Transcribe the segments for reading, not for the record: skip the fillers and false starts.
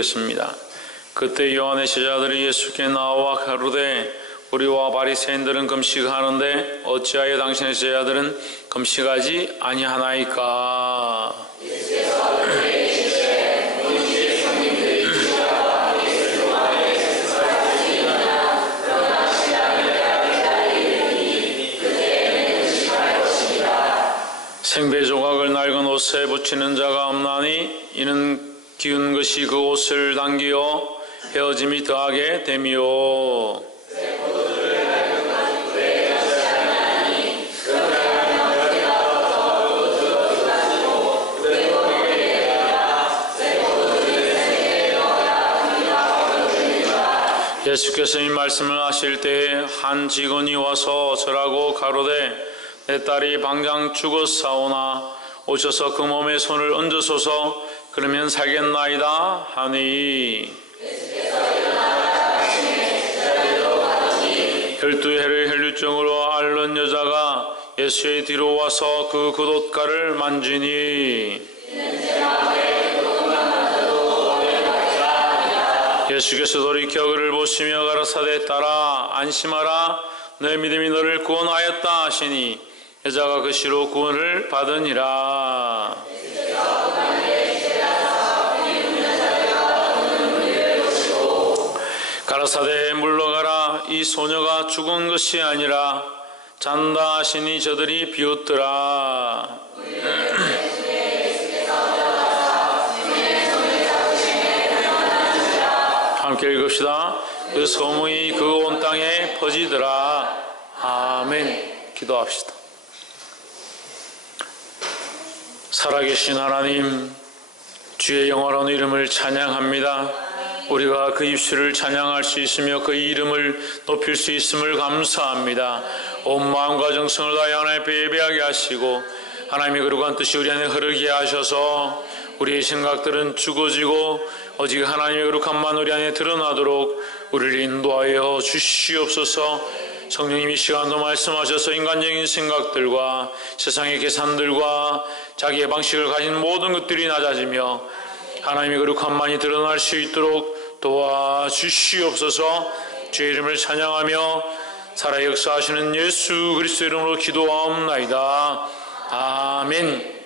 묻겠습니다. 그때 요한의 제자들이 예수께 나와 가로되 우리와 바리새인들은 금식하는데 어찌하여 당신의 제자들은 금식하지 아니하나이까? 생배 조각을 낡은 옷에 붙이는 자가 없나니 이는 기운 것이 그 옷을 당기어 헤어짐이 더하게 됨이요. 예수께서 이 말씀을 하실 때에 한 직원이 와서 절하고 가로되 내 딸이 방장 죽었사오나 오셔서 그 몸에 손을 얹으소서 그러면 살겠나이다 하니 12해를 혈류증으로 앓는 여자가 예수의 뒤로 와서 그 겉옷가를 만지니 예수께서 돌이켜 그를 보시며 가라사대 딸아 안심하라 너의 믿음이 너를 구원하였다 하시니 여자가 그 시로 구원을 받으니라. 가라사대 물러가라 이 소녀가 죽은 것이 아니라 잔다 하시니 저들이 비웃더라. 함께 읽읍시다. 그 소문이 그 온 땅에 퍼지더라. 아멘. 기도합시다. 살아계신 하나님, 주의 영화로운 이름을 찬양합니다. 우리가 그 입술을 찬양할 수 있으며 그 이름을 높일 수 있음을 감사합니다. 온 마음과 정성을 다해 하나님 앞에 예배하게 하시고 하나님의 거룩한 뜻이 우리 안에 흐르게 하셔서 우리의 생각들은 죽어지고 오직 하나님의 거룩함만 우리 안에 드러나도록 우리를 인도하여 주시옵소서. 성령님이 시간도 말씀하셔서 인간적인 생각들과 세상의 계산들과 자기의 방식을 가진 모든 것들이 낮아지며 하나님의 거룩함만이 드러날 수 있도록 도와주시옵소서. 주의 이름을 찬양하며 살아 역사하시는 예수 그리스도 이름으로 기도하옵나이다. 아멘.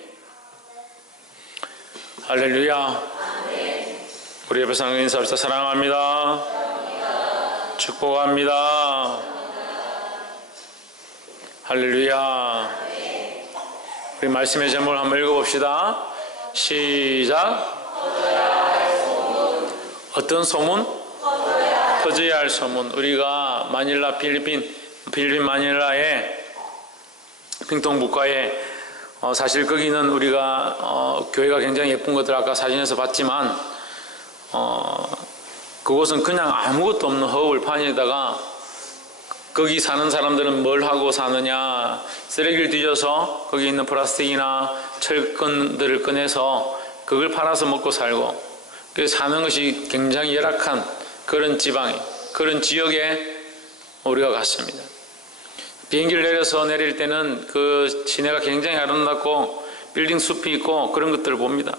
할렐루야. 우리 옆에 사는 인사합시다. 사랑합니다. 축복합니다. 할렐루야. 우리 말씀의 제목을 한번 읽어봅시다. 시작. 어떤 소문? 터져야 할 소문. 우리가 마닐라 필리핀 마닐라에 핑통북가에 사실 거기는 우리가 교회가 굉장히 예쁜 것들 아까 사진에서 봤지만 그곳은 그냥 아무것도 없는 허울판에다가 거기 사는 사람들은 뭘 하고 사느냐, 쓰레기를 뒤져서 거기 있는 플라스틱이나 철근들을 꺼내서 그걸 팔아서 먹고 살고, 그래서 사는 것이 굉장히 열악한 그런 지방에, 그런 지역에 우리가 갔습니다. 비행기를 내려서 내릴 때는 그 시내가 굉장히 아름답고 빌딩 숲이 있고 그런 것들을 봅니다.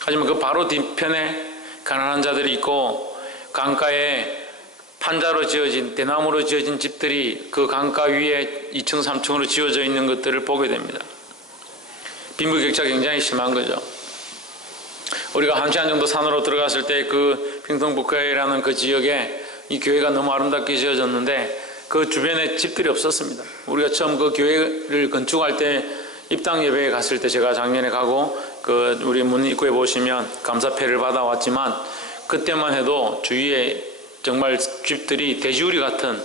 하지만 그 바로 뒤편에 가난한 자들이 있고 강가에 판자로 지어진, 대나무로 지어진 집들이 그 강가 위에 2층, 3층으로 지어져 있는 것들을 보게 됩니다. 빈부격차가 굉장히 심한 거죠. 우리가 한 시간 정도 산으로 들어갔을 때 그 핑통북가이라는 그 지역에 이 교회가 너무 아름답게 지어졌는데 그 주변에 집들이 없었습니다. 우리가 처음 그 교회를 건축할 때 입당 예배에 갔을 때 제가 작년에 가고 그 우리 문 입구에 보시면 감사패를 받아왔지만 그때만 해도 주위에 정말 집들이 돼지우리 같은,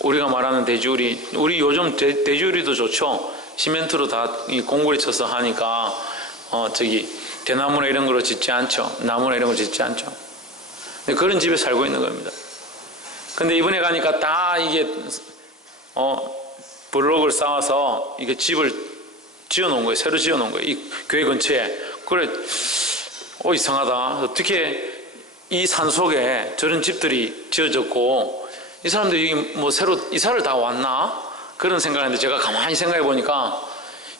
우리가 말하는 돼지우리, 우리 요즘 돼지우리도 좋죠. 시멘트로 다 공구리 쳐서 하니까 대나무나 이런 거로 짓지 않죠. 나무나 이런 거 짓지 않죠. 근데 그런 집에 살고 있는 겁니다. 근데 이번에 가니까 다 이게 블록을 쌓아서 이게 집을 지어놓은 거예요. 새로 지어놓은 거예요. 이 교회 근처에. 그래, 이상하다. 어떻게 이 산속에 저런 집들이 지어졌고 이 사람들이 뭐 새로 이사를 다 왔나? 그런 생각을 했는데 제가 가만히 생각해 보니까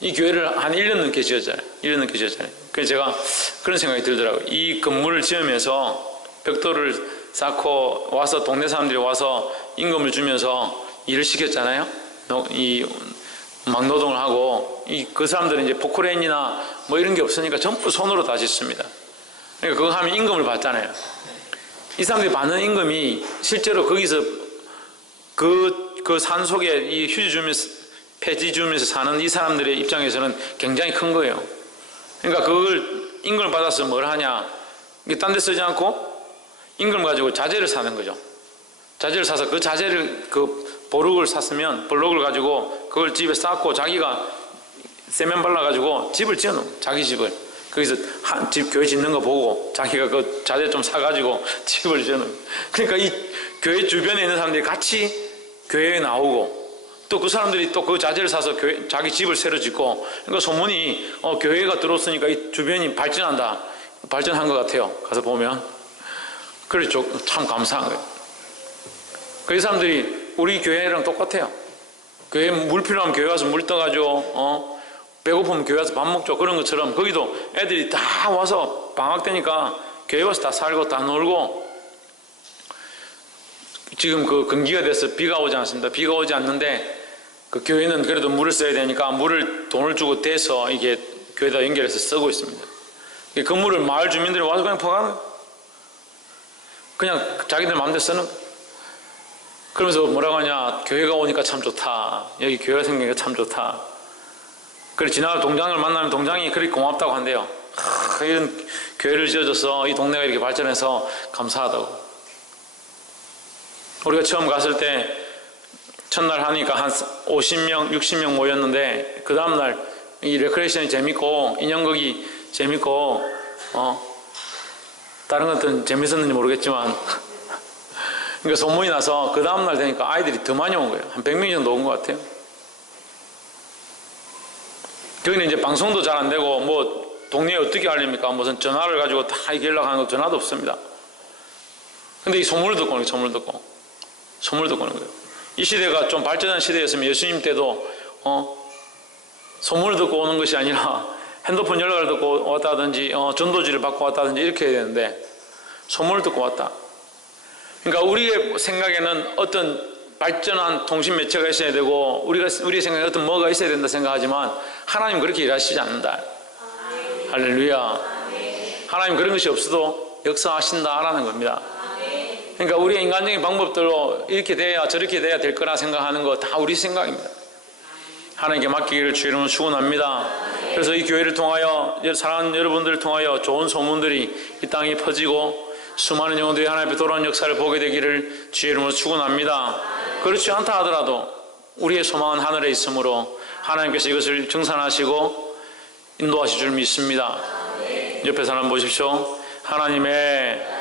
이 교회를 한 1년 넘게 지었잖아요. 1년 넘게 지었잖아요. 그래서 제가 그런 생각이 들더라고요. 이 건물을 지으면서 벽돌을 쌓고 와서 동네 사람들이 와서 임금을 주면서 일을 시켰잖아요. 이 막노동을 하고 그 사람들은 이제 포크레인이나 뭐 이런 게 없으니까 전부 손으로 다 짓습니다. 그러니까 그거 하면 임금을 받잖아요. 이 사람들이 받는 임금이 실제로 거기서 그 산 속에 이 휴지 주면서 폐지 주면서 사는 이 사람들의 입장에서는 굉장히 큰 거예요. 그러니까 그걸 임금을 받아서 뭘 하냐? 이게 딴 데 쓰지 않고 임금을 가지고 자재를 사는 거죠. 자재를 사서 그 자재를 볼록을 샀으면 볼록을 가지고 그걸 집에 쌓고 자기가 세면 발라가지고 집을 지어놓은 자기 집을 거기서 한 집 교회 짓는 거 보고 자기가 그 자재 좀 사가지고 집을 지어놓은. 그러니까 이 교회 주변에 있는 사람들이 같이 교회에 나오고 또 그 사람들이 또 그 자재를 사서 자기 집을 새로 짓고. 그러니까 소문이 교회가 들어왔으니까 이 주변이 발전한다, 발전한 것 같아요. 가서 보면. 그래서 참 감사한 거예요. 그 사람들이 우리 교회랑 똑같아요. 교회 물 필요하면 교회 와서 물 떠가지고 배고프면 교회 와서 밥 먹죠. 그런 것처럼 거기도 애들이 다 와서 방학 때니까 교회 와서 다 살고 다 놀고. 지금 그 건기가 돼서 비가 오지 않습니다. 비가 오지 않는데 그 교회는 그래도 물을 써야 되니까 물을 돈을 주고 대서 이게 교회에다 연결해서 쓰고 있습니다. 그 물을 마을 주민들이 와서 그냥 퍼가는 거예요. 그냥 자기들 마음대로 쓰는 거예요. 그러면서 뭐라고 하냐, 교회가 오니까 참 좋다, 여기 교회가 생기니까 참 좋다. 그래 지나갈 동장을 만나면 동장이 그렇게 고맙다고 한대요. 이런 교회를 지어줘서 이 동네가 이렇게 발전해서 감사하다고. 우리가 처음 갔을 때 첫날 하니까 한 50명, 60명 모였는데 그 다음날 이 레크레이션이 재밌고 인형극이 재밌고 다른 것들은 재밌었는지 모르겠지만 그러니까 소문이 나서 그 다음날 되니까 아이들이 더 많이 온 거예요. 한 100명 정도 온 것 같아요. 저기는 이제 방송도 잘 안 되고 뭐 동네에 어떻게 알립니까? 무슨 전화를 가지고 다 연락하는 거 전화도 없습니다. 근데 이 소문을 듣고 오는 거예요. 소문을 듣고 오는 거예요. 이 시대가 좀 발전한 시대였으면 예수님 때도 소문을 듣고 오는 것이 아니라 핸드폰 연락을 듣고 왔다든지 전도지를 받고 왔다든지 이렇게 해야 되는데 소문을 듣고 왔다. 그러니까 우리의 생각에는 어떤 발전한 통신 매체가 있어야 되고 우리 생각에 어떤 뭐가 있어야 된다 생각하지만 하나님 그렇게 일하시지 않는다. 할렐루야. 하나님 그런 것이 없어도 역사하신다라는 겁니다. 그러니까 우리의 인간적인 방법대로 이렇게 돼야 저렇게 돼야 될 거라 생각하는 거 다 우리 생각입니다. 하나님께 맡기기를 주 이름으로 축원합니다. 그래서 이 교회를 통하여 사랑하는 여러분들을 통하여 좋은 소문들이 이 땅에 퍼지고 수많은 영혼들이 하나님 앞에 돌아오는 역사를 보게 되기를 주 이름으로 축원합니다. 그렇지 않다 하더라도 우리의 소망은 하늘에 있으므로 하나님께서 이것을 증산하시고 인도하실 줄 믿습니다. 옆에 사람 보십시오. 하나님의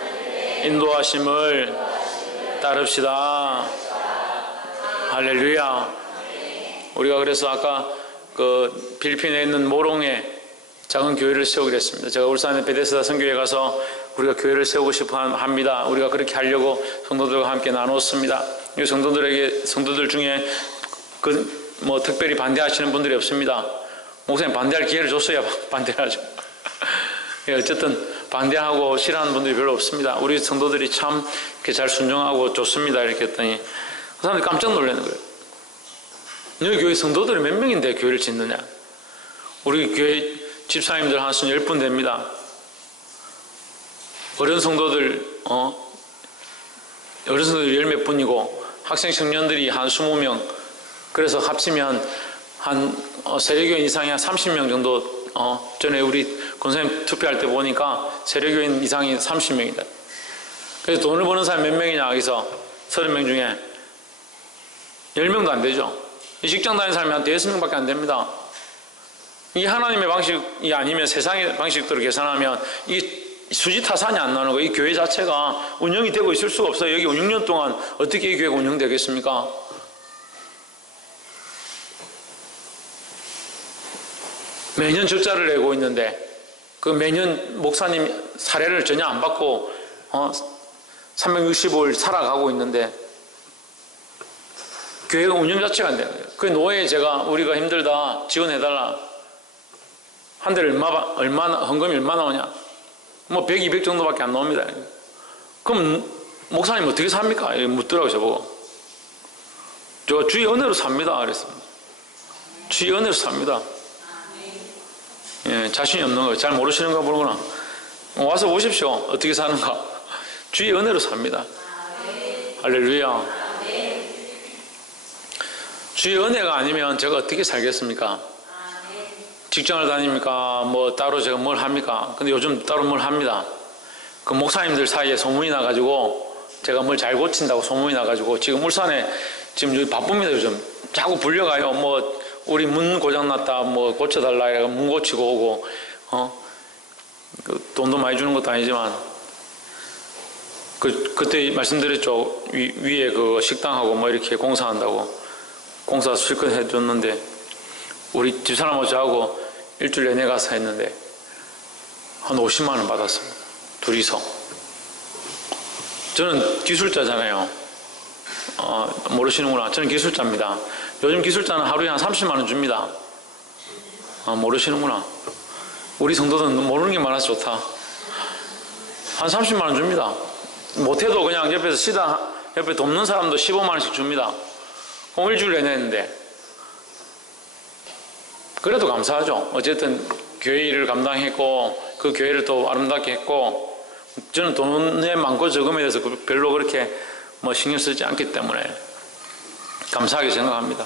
인도하심을 따릅시다. 할렐루야. 우리가 그래서 아까 그 필리핀에 있는 모롱에 작은 교회를 세우기로 했습니다. 제가 울산의 베데스다 선교회 가서 우리가 교회를 세우고 싶어 합니다. 우리가 그렇게 하려고 성도들과 함께 나눴습니다. 이 성도들 중에 뭐 특별히 반대하시는 분들이 없습니다. 목사님 반대할 기회를 줬어야 반대를 하죠. 어쨌든 반대하고 싫어하는 분들이 별로 없습니다. 우리 성도들이 참 이렇게 잘 순종하고 좋습니다. 이렇게 했더니 그 사람들이 깜짝 놀라는 거예요. 너희 교회 성도들이 몇 명인데 교회를 짓느냐? 우리 교회 집사님들 한 10분 됩니다. 어른 성도들 열 몇 분이고 학생 청년들이 한 20명. 그래서 합치면 한 세례교인 이상이 한 30명 정도. 전에 우리 권사님 투표할 때 보니까 세례교인 이상이 30명이다. 그래서 돈을 버는 사람이 몇 명이냐 여기서 30명 중에 10명도 안 되죠. 이 직장 다니는 사람이 한 5명밖에 안 됩니다. 이게 하나님의 방식이 아니면 세상의 방식대로 계산하면 이게 수지타산이 안 나오는 거예요. 이 교회 자체가 운영이 되고 있을 수가 없어요. 여기 6년 동안 어떻게 이 교회가 운영되겠습니까? 매년 적자를 내고 있는데 그 매년 목사님 사례를 전혀 안 받고 365일 살아가고 있는데 교회가 운영 자체가 안 되는 거예요. 그 노예에 우리가 힘들다 지원해달라. 한 달에 얼마나 헌금이 얼마나 오냐? 뭐 100, 200 정도밖에 안 나옵니다. 그럼 목사님 어떻게 삽니까? 묻더라고요, 저보고. 제가 주의 은혜로 삽니다. 그랬습니다. 주의 은혜로 삽니다. 예, 자신이 없는 거예요. 잘 모르시는가 모르구나. 와서 보십시오. 어떻게 사는가. 주의 은혜로 삽니다. 할렐루야. 주의 은혜가 아니면 제가 어떻게 살겠습니까? 직장을 다닙니까? 뭐 따로 제가 뭘 합니까? 근데 요즘 따로 뭘 합니다. 그 목사님들 사이에 소문이 나가지고 제가 뭘 잘 고친다고 소문이 나가지고 지금 울산에 지금 여기 바쁩니다. 요즘 자꾸 불려가요. 뭐 우리 문 고장났다 뭐 고쳐달라 해서 문 고치고 오고 그 돈도 많이 주는 것도 아니지만 그때 말씀드렸죠. 위에 그 식당하고 뭐 이렇게 공사한다고 공사 실컷 해줬는데 우리 집사람하고 저하고 일주일 내내 가서 했는데 한 50만 원 받았습니다. 둘이서. 저는 기술자잖아요. 모르시는구나. 저는 기술자입니다. 요즘 기술자는 하루에 한 30만 원 줍니다. 모르시는구나. 우리 성도들은 모르는 게 많아서 좋다. 한 30만 원 줍니다. 못해도 그냥 옆에서 옆에 돕는 사람도 15만 원씩 줍니다. 그럼 일주일 내내 했는데 그래도 감사하죠. 어쨌든 교회 일을 감당했고 그 교회를 또 아름답게 했고 저는 돈의 많고 적음에 대해서 별로 그렇게 뭐 신경 쓰지 않기 때문에 감사하게 생각합니다.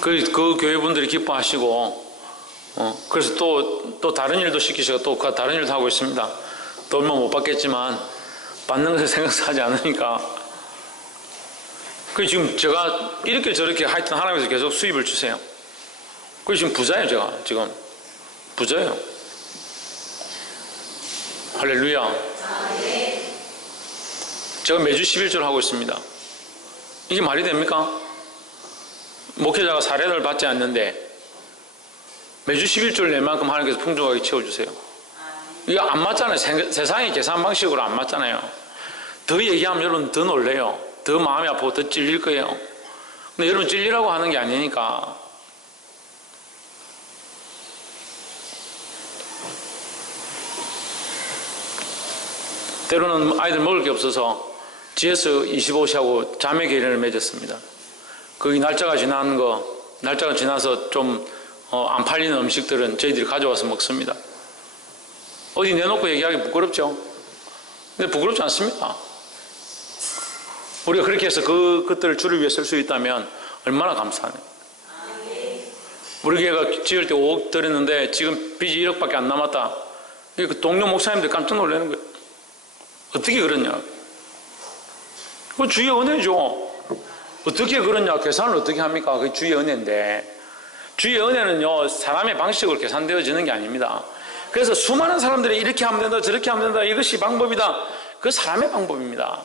그 교회분들이 기뻐하시고 그래서 또 다른 일도 시키시고 또 다른 일도 하고 있습니다. 또 얼마 못 받겠지만 받는 것을 생각하지 않으니까 그 지금 제가 이렇게 저렇게 하여튼 하나님께서 계속 수입을 주세요. 그래서 지금 부자예요. 제가 지금 부자예요. 할렐루야. 제가 매주 11절 하고 있습니다. 이게 말이 됩니까? 목회자가 사례를 받지 않는데 매주 11절 낼 만큼 하나님께서 풍족하게 채워주세요. 이거 안 맞잖아요. 세상의 계산 방식으로 안 맞잖아요. 더 얘기하면 여러분 더 놀래요. 더 마음이 아프고 더 찔릴 거예요. 근데 여러분 찔리라고 하는 게 아니니까. 때로는 아이들 먹을 게 없어서 GS25시하고 자매 계련을 맺었습니다. 거기 날짜가 지나서 좀 안 팔리는 음식들은 저희들이 가져와서 먹습니다. 어디 내놓고 얘기하기 부끄럽죠? 근데 부끄럽지 않습니다. 우리가 그렇게 해서 그것들을 주를 위해 쓸 수 있다면 얼마나 감사하네요. 우리 교회가 지을 때 5억 들였는데 지금 빚이 1억밖에 안 남았다. 그 동료 목사님들 깜짝 놀라는 거예요. 어떻게 그러냐? 그 주의 은혜죠. 어떻게 그러냐? 계산을 어떻게 합니까? 그게 주의 은혜인데. 주의 은혜는요, 사람의 방식으로 계산되어지는 게 아닙니다. 그래서 수많은 사람들이 이렇게 하면 된다, 저렇게 하면 된다, 이것이 방법이다. 그 사람의 방법입니다.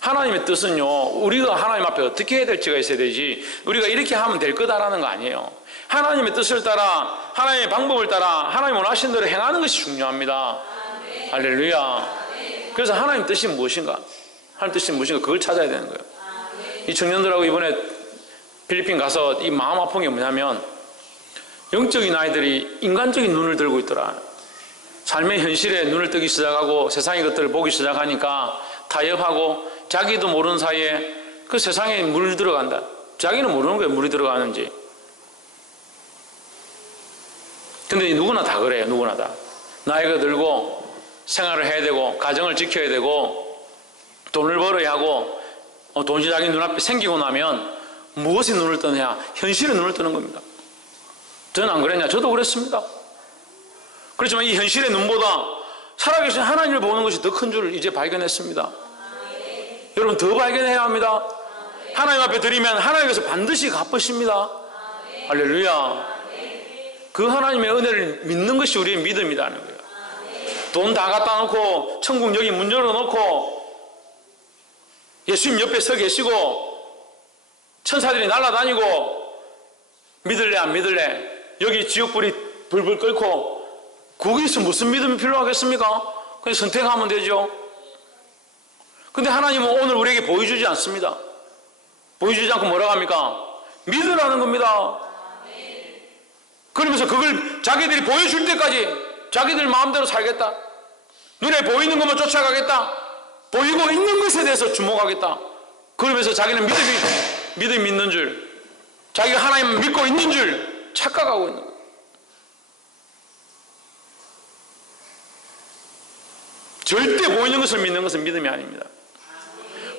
하나님의 뜻은요, 우리가 하나님 앞에 어떻게 해야 될지가 있어야 되지, 우리가 이렇게 하면 될 거다라는 거 아니에요. 하나님의 뜻을 따라, 하나님의 방법을 따라, 하나님 원하신 대로 행하는 것이 중요합니다. 아멘. 할렐루야. 아멘. 그래서 하나님 뜻이 무엇인가? 하나님 뜻이 무엇인가? 그걸 찾아야 되는 거예요. 아멘. 이 청년들하고 이번에 필리핀 가서 이 마음 아픈 게 뭐냐면, 영적인 아이들이 인간적인 눈을 들고 있더라. 삶의 현실에 눈을 뜨기 시작하고 세상의 것들을 보기 시작하니까 타협하고 자기도 모르는 사이에 그 세상에 물이 들어간다. 자기는 모르는 거예요. 물이 들어가는지. 근데 누구나 다 그래요. 누구나 다. 나이가 들고 생활을 해야 되고 가정을 지켜야 되고 돈을 벌어야 하고 돈이 자기 눈앞에 생기고 나면 무엇이 눈을 뜨느냐? 현실에 눈을 뜨는 겁니다. 저는 안 그랬냐? 저도 그랬습니다. 그렇지만 이 현실의 눈보다 살아계신 하나님을 보는 것이 더 큰 줄을 이제 발견했습니다. 여러분 더 발견해야 합니다. 하나님 앞에 드리면 하나님께서 반드시 갚으십니다. 할렐루야. 그 하나님의 은혜를 믿는 것이 우리의 믿음이라는 거예요. 돈 다 갖다 놓고 천국 여기 문 열어놓고 예수님 옆에 서 계시고 천사들이 날아다니고 믿을래 안 믿을래? 여기 지옥불이 불불 끓고 거기서 무슨 믿음이 필요하겠습니까? 그냥 선택하면 되죠. 근데 하나님은 오늘 우리에게 보여주지 않습니다. 보여주지 않고 뭐라고 합니까? 믿으라는 겁니다. 그러면서 그걸 자기들이 보여줄 때까지 자기들 마음대로 살겠다. 눈에 보이는 것만 쫓아가겠다. 보이고 있는 것에 대해서 주목하겠다. 그러면서 자기는 믿음이 있는 줄, 자기가 하나님을 믿고 있는 줄 착각하고 있는 거예요. 절대 보이는 것을 믿는 것은 믿음이 아닙니다.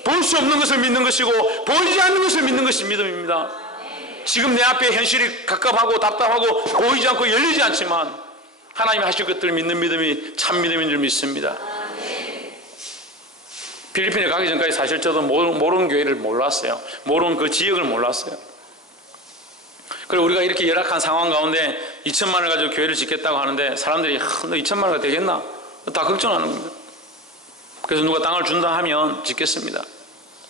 볼 수 없는 것을 믿는 것이고 보이지 않는 것을 믿는 것이 믿음입니다. 지금 내 앞에 현실이 갑갑하고 답답하고 보이지 않고 열리지 않지만 하나님이 하실 것들을 믿는 믿음이 참 믿음인 줄 믿습니다. 필리핀에 가기 전까지 사실 저도 모르는 교회를 몰랐어요. 모르는 그 지역을 몰랐어요. 그리고 우리가 이렇게 열악한 상황 가운데 2천만 원을 가지고 교회를 짓겠다고 하는데 사람들이 너 2천만 원가 되겠나? 다 걱정하는 겁니다. 그래서 누가 땅을 준다 하면 짓겠습니다.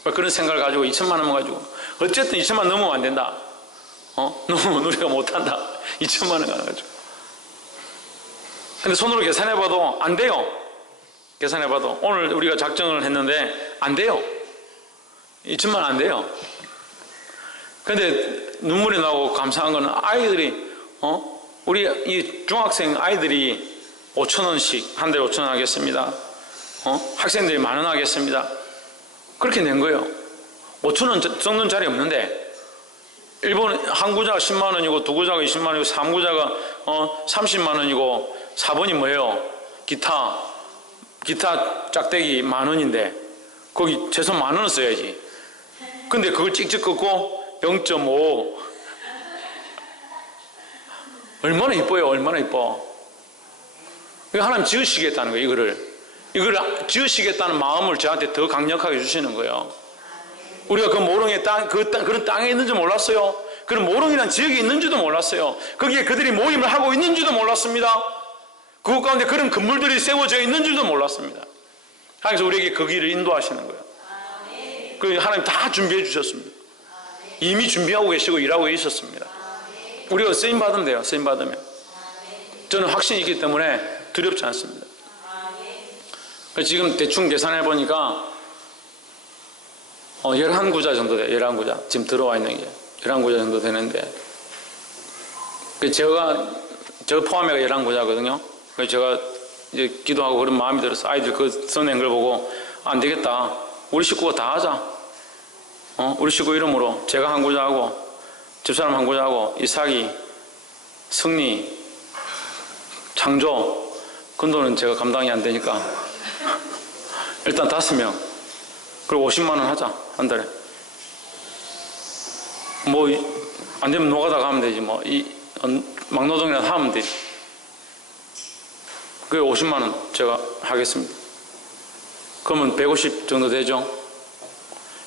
그런 생각을 가지고 2천만 원만 가지고 어쨌든 2천만 원 넘으면 안 된다. 너무 우리가 못한다. 2천만 원 가지고. 근데 손으로 계산해봐도 안 돼요. 계산해봐도 오늘 우리가 작정을 했는데 안 돼요. 2천만 원 안 돼요. 근데 눈물이 나고 감사한 거는 아이들이 우리 이 중학생 아이들이 5천 원씩 한 달에 5천 원 하겠습니다. 학생들이 10,000원 하겠습니다. 그렇게 낸 거예요. 5천 원 정도는 자리 없는데 일본 한 구자가 10만 원이고 두 구자가 20만 원이고 3구자가 30만 원이고 4번이 뭐예요? 기타 짝대기 10,000원인데 거기 최소 10,000원은 써야지. 근데 그걸 찍찍 긋고 0.5 얼마나 이뻐요. 얼마나 이뻐. 이거 하나님 지으시겠다는 거예요. 이거를 지으시겠다는 마음을 저한테 더 강력하게 주시는 거예요. 우리가 그 모롱의 그런 땅에 있는지 몰랐어요. 그런 모롱이라는 지역이 있는지도 몰랐어요. 거기에 그들이 모임을 하고 있는지도 몰랐습니다. 그곳 가운데 그런 건물들이 세워져 있는 줄도 몰랐습니다. 하나님께서 우리에게 그 길을 인도하시는 거예요. 그 하나님 다 준비해 주셨습니다. 이미 준비하고 계시고 일하고 있었습니다. 우리가 쓰임 받으면 돼요. 쓰임 받으면. 저는 확신이 있기 때문에 두렵지 않습니다. 지금 대충 계산해 보니까 11구자 정도 돼요. 11구자. 지금 들어와 있는 게 11구자 정도 되는데 저 포함해가 11구자거든요. 그래서 제가 이제 기도하고 그런 마음이 들어서 아이들 그 써낸 걸 보고 안 되겠다. 우리 식구가 다 하자. 우리 식구 이름으로 제가 한 구자하고 집사람 한 구자하고 이삭이, 승리, 창조 근도는 제가 감당이 안 되니까 일단 5명 그리고 50만 원 하자. 한 달에 뭐 안 되면 노가다 가면 되지 뭐 막노동이라도 하면 되지. 그게 50만 원 제가 하겠습니다. 그러면 150 정도 되죠.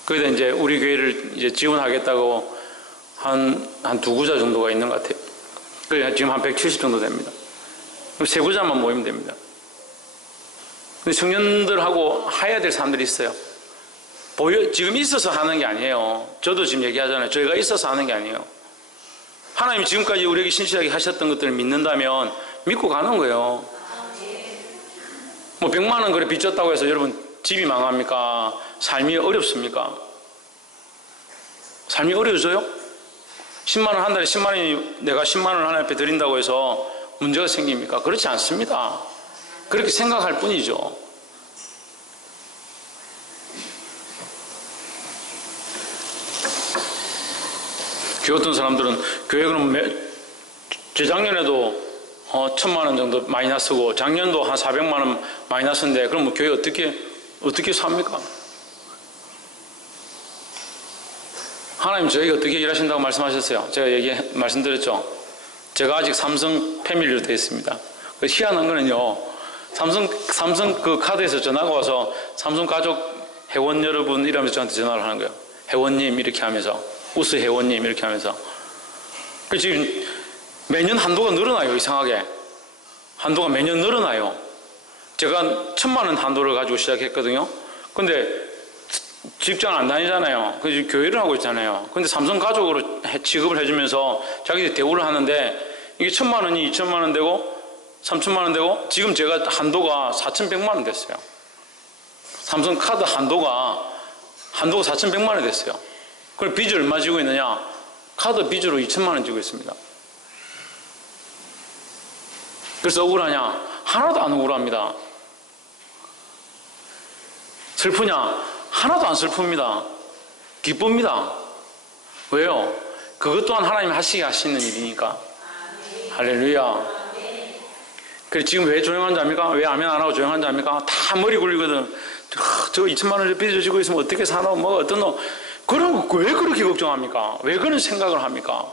거기다 이제 우리 교회를 이제 지원하겠다고 한 2구자 정도가 있는 것 같아요. 그래 지금 한 170 정도 됩니다. 그럼 3구자만 모이면 됩니다. 근데 청년들하고 해야 될 사람들이 있어요. 지금 있어서 하는 게 아니에요. 저도 지금 얘기하잖아요. 저희가 있어서 하는 게 아니에요. 하나님이 지금까지 우리에게 신실하게 하셨던 것들을 믿는다면 믿고 가는 거예요. 뭐 100만 원 그래 빚졌다고 해서 여러분 집이 망합니까? 삶이 어렵습니까? 삶이 어려워져요? 10만 원 한 달에 10만 원이 내가 10만 원 하나님 앞에 드린다고 해서 문제가 생깁니까? 그렇지 않습니다. 그렇게 생각할 뿐이죠. 교회 어떤 사람들은 교회 그럼 재작년에도 1,000만 원 정도 마이너스고 작년도 한 400만 원 마이너스인데 그럼 뭐 교회 어떻게 삽니까? 하나님 저희가 어떻게 일하신다고 말씀하셨어요? 제가 말씀드렸죠. 제가 아직 삼성 패밀리로 되어 있습니다. 희한한 거는요. 삼성 그 카드에서 전화가 와서 삼성 가족 회원 여러분 이러면서 저한테 전화를 하는 거예요. 회원님 이렇게 하면서 우스 회원님 이렇게 하면서 지금 매년 한도가 늘어나요. 이상하게 한도가 매년 늘어나요. 제가 1,000만 원 한도를 가지고 시작했거든요. 근데 직장 안 다니잖아요. 그래서 교회를 하고 있잖아요. 근데 삼성 가족으로 취급을 해주면서 자기들이 대우를 하는데 이게 1,000만 원이 2,000만 원 되고 3,000만 원 되고 지금 제가 한도가 4,100만 원 됐어요. 삼성 카드 한도가 4,100만 원 됐어요. 그럼 빚을 얼마 지고 있느냐? 카드 빚으로 2천만 원 지고 있습니다. 그래서 억울하냐? 하나도 안 억울합니다. 슬프냐? 하나도 안 슬픕니다. 기쁩니다. 왜요? 그것 또한 하나님이 하시게 하시는 일이니까. 할렐루야. 그래 지금 왜 조용한 자입니까? 왜 아멘 안 하고 조용한 자입니까? 다 머리 굴리거든. 저 2천만 원을 빚어지고 있으면 어떻게 사노? 뭐 어떤 놈? 그럼 왜 그렇게 걱정합니까? 왜 그런 생각을 합니까?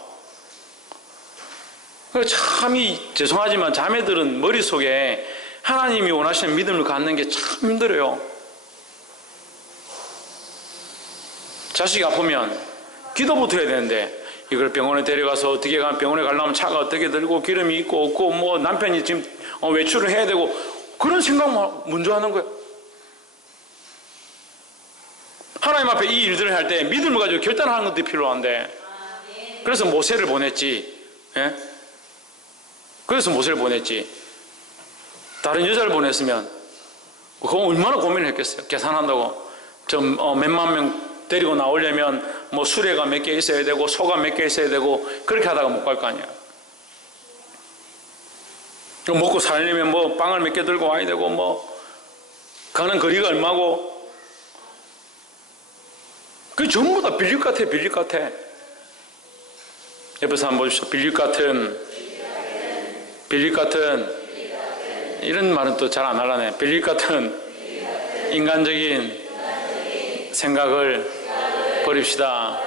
참이 죄송하지만 자매들은 머릿속에 하나님이 원하시는 믿음을 갖는 게 참 힘들어요. 자식이 아프면 기도부터 해야 되는데 이걸 병원에 데려가서 어떻게 가면 병원에 가려면 차가 어떻게 들고 기름이 있고 없고 뭐 남편이 지금 외출을 해야 되고 그런 생각만 먼저 하는 거예요. 하나님 앞에 이 일들을 할 때 믿음을 가지고 결단하는 것도 필요한데 그래서 모세를 보냈지. 예? 그래서 모세를 보냈지. 다른 여자를 보냈으면 그거 얼마나 고민을 했겠어요. 계산한다고 몇만 명 데리고 나오려면 뭐 수레가 몇 개 있어야 되고 소가 몇 개 있어야 되고 그렇게 하다가 못 갈 거 아니야. 먹고 살려면 뭐 빵을 몇 개 들고 와야 되고 뭐 가는 거리가 얼마고 그 전부 다 빌립 같아. 빌립 같아. 옆에서 한번 보십시오. 빌립 같은 이런 말은 또 잘 안 하려네. 빌립 같은 인간적인 생각을 버립시다.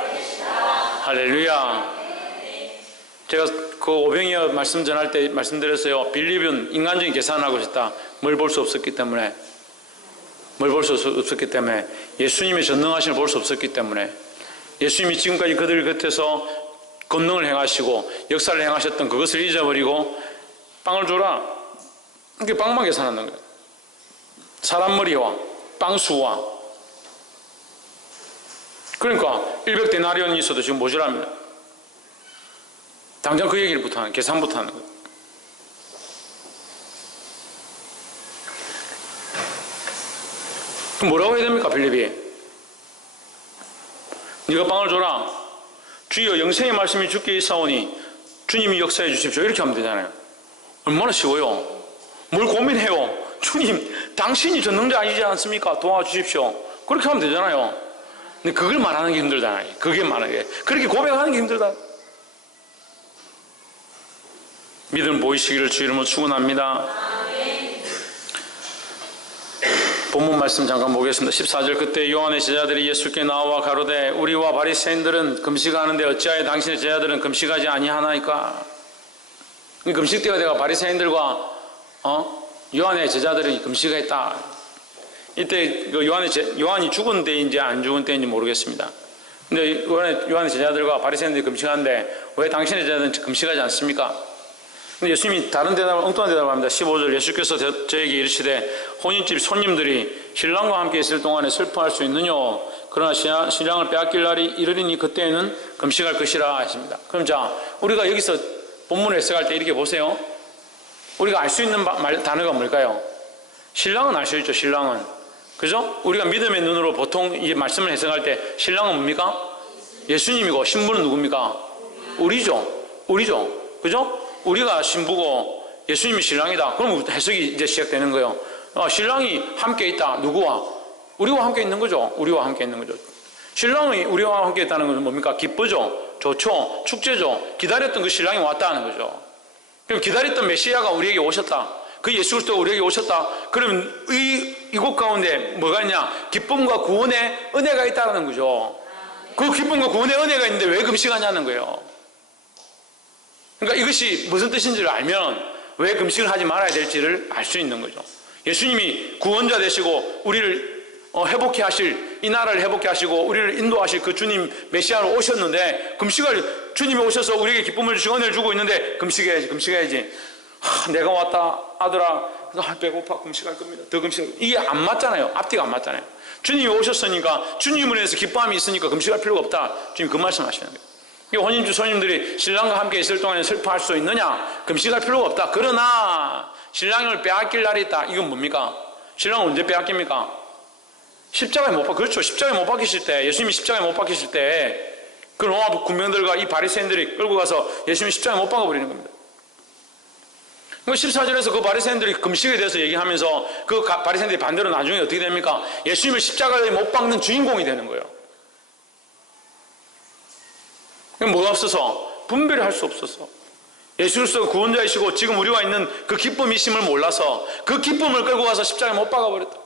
할렐루야. 제가 그 오병이어 말씀 전할 때 말씀드렸어요. 빌립은 인간적인 계산을 하고 있었다. 뭘 볼 수 없었기 때문에. 예수님의 전능하심을 볼 수 없었기 때문에 예수님이 지금까지 그들 곁에서 권능을 행하시고 역사를 행하셨던 그것을 잊어버리고 빵을 줘라. 이렇게 빵만 계산하는 거예요. 사람 머리와 빵수와 그러니까 100데나리온이 있어도 지금 모자랍니다. 당장 그 얘기부터 하는 계산부터 하는 거예요. 그럼 뭐라고 해야 됩니까? 빌립이 네가 빵을 줘라. 주여 영생의 말씀이 주께 있사오니 주님이 역사해 주십시오. 이렇게 하면 되잖아요. 얼마나 쉬워요. 뭘 고민해요. 주님 당신이 전능자 아니지 않습니까? 도와주십시오. 그렇게 하면 되잖아요. 근데 그걸 말하는 게 힘들잖아요. 그게 말하는 게 그렇게 고백하는 게 힘들다. 믿음 보이시기를 주 이름으로 축원합니다. 본문 말씀 잠깐 보겠습니다. 14절 그때 요한의 제자들이 예수께 나와 가로되 우리와 바리새인들은 금식하는데 어찌하여 당신의 제자들은 금식하지 아니하나이까? 금식 때가 내가 바리새인들과 요한의 제자들이 금식했다. 이때 그 요한이 죽은 때인지 안 죽은 때인지 모르겠습니다. 근데 요한의 제자들과 바리새인들이 금식하는데 왜 당신의 제자들은 금식하지 않습니까? 근데 예수님이 다른 대답을 엉뚱한 대답을 합니다. 15절 예수께서 저에게 이르시되 혼인집 손님들이 신랑과 함께 있을 동안에 슬퍼할 수 있느냐? 그러나 신랑을 빼앗길 날이 이르리니 그때에는 금식할 것이라 하십니다. 그럼 자 우리가 여기서 본문을 해석할 때 이렇게 보세요. 우리가 알 수 있는 단어가 뭘까요? 신랑은 알 수 있죠. 신랑은 그죠? 우리가 믿음의 눈으로 보통 이 말씀을 해석할 때 신랑은 뭡니까? 예수님이고 신부는 누굽니까? 우리죠. 그죠? 우리가 신부고 예수님이 신랑이다. 그럼 해석이 이제 시작되는 거예요. 신랑이 함께 있다. 누구와? 우리와 함께 있는 거죠. 신랑이 우리와 함께 있다는 것은 뭡니까? 기쁘죠. 좋죠. 축제죠. 기다렸던 그 신랑이 왔다는 거죠. 그럼 기다렸던 메시아가 우리에게 오셨다. 그 예수 그리스도가 우리에게 오셨다. 그러면 이곳 가운데 뭐가 있냐? 기쁨과 구원의 은혜가 있다는 거죠. 그 기쁨과 구원의 은혜가 있는데 왜 금식하냐는 거예요. 그러니까 이것이 무슨 뜻인지를 알면 왜 금식을 하지 말아야 될지를 알 수 있는 거죠. 예수님이 구원자 되시고 우리를 회복해 하실, 이 나라를 회복해 하시고 우리를 인도하실 그 주님 메시아로 오셨는데 금식을 주님이 오셔서 우리에게 기쁨을 주시고 은혜를 주고 있는데 금식해야지. 내가 왔다 아들아 배고파 금식할 겁니다. 더 금식. 이게 안 맞잖아요. 앞뒤가 안 맞잖아요. 주님이 오셨으니까 주님을 위해서 기뻐함이 있으니까 금식할 필요가 없다. 주님 그 말씀하시는 거예요. 혼인주 손님들이 신랑과 함께 있을 동안에 슬퍼할 수 있느냐? 금식할 필요가 없다. 그러나 신랑을 빼앗길 날이 있다. 이건 뭡니까? 신랑은 언제 빼앗깁니까? 십자가에 못 박, 그렇죠. 십자가에 못 박히실 때, 예수님이 십자가에 못 박히실 때, 그 로마 군병들과 이 바리새인들이 끌고 가서 예수님이 십자가에 못 박아버리는 겁니다. 14절에서 그 바리새인들이 금식에 대해서 얘기하면서 그 바리새인들이 반대로 나중에 어떻게 됩니까? 예수님을 십자가에 못 박는 주인공이 되는 거예요. 뭐가 없어서? 분별을 할 수 없어서. 예수 그리스도가 구원자이시고 지금 우리와 있는 그 기쁨이심을 몰라서 그 기쁨을 끌고 가서 십자가에 못 박아버렸다.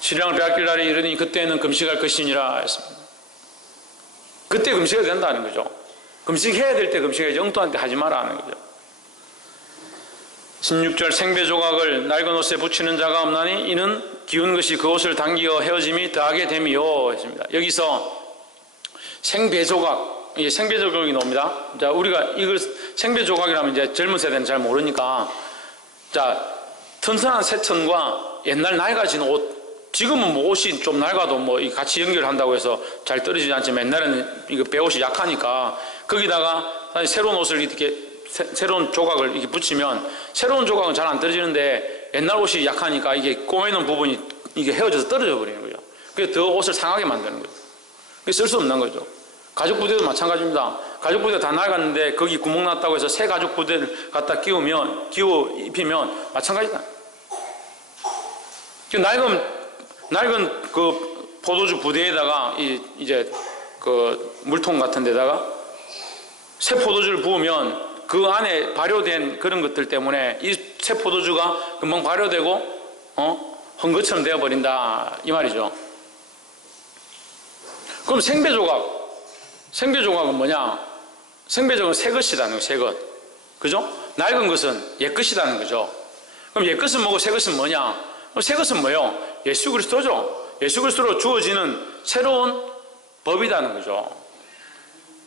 신랑을 빼앗길 날이 이르니 그때는 금식할 것이니라 했습니다. 그때 금식해야 된다는 거죠. 금식해야 될 때 금식해야지 엉뚱한 때 하지 마라 하는 거죠. 16절 생배 조각을 낡은 옷에 붙이는 자가 없나니 이는 기운 것이 그 옷을 당기어 헤어짐이 더하게 됨이요 했습니다. 여기서 생배 조각, 이게 생배 조각이 나옵니다. 자, 우리가 이걸 생배 조각이라면 이제 젊은 세대는 잘 모르니까, 자, 튼튼한 새천과 옛날 낡아진 옷, 지금은 뭐 옷이 좀 낡아도 뭐 같이 연결한다고 해서 잘 떨어지지 않지만 옛날에는 이거 배옷이 약하니까 거기다가 새로운 옷을 이렇게 새로운 조각을 이렇게 붙이면 새로운 조각은 잘 안 떨어지는데 옛날 옷이 약하니까 이게 꼬매는 부분이 이게 헤어져서 떨어져 버리는 거죠. 그래서 더 옷을 상하게 만드는 거죠. 그게 쓸 수 없는 거죠. 가죽 부대도 마찬가지입니다. 가죽 부대가 다 낡았는데 거기 구멍 났다고 해서 새 가죽 부대를 갖다 끼워 입히면 마찬가지다. 낡은 그 포도주 부대에다가 이제 그 물통 같은 데다가 새 포도주를 부으면 그 안에 발효된 그런 것들 때문에 이 새 포도주가 금방 발효되고 헝겊처럼 되어버린다 이 말이죠. 그럼 생배조각은 뭐냐? 생배조각은 새 것이라는 새 것, 그죠? 낡은 것은 옛 것이라는 거죠. 그럼 옛 것은 뭐고 새 것은 뭐냐? 그럼 새 것은 뭐예요? 예수 그리스도죠. 예수 그리스도로 주어지는 새로운 법이라는 거죠.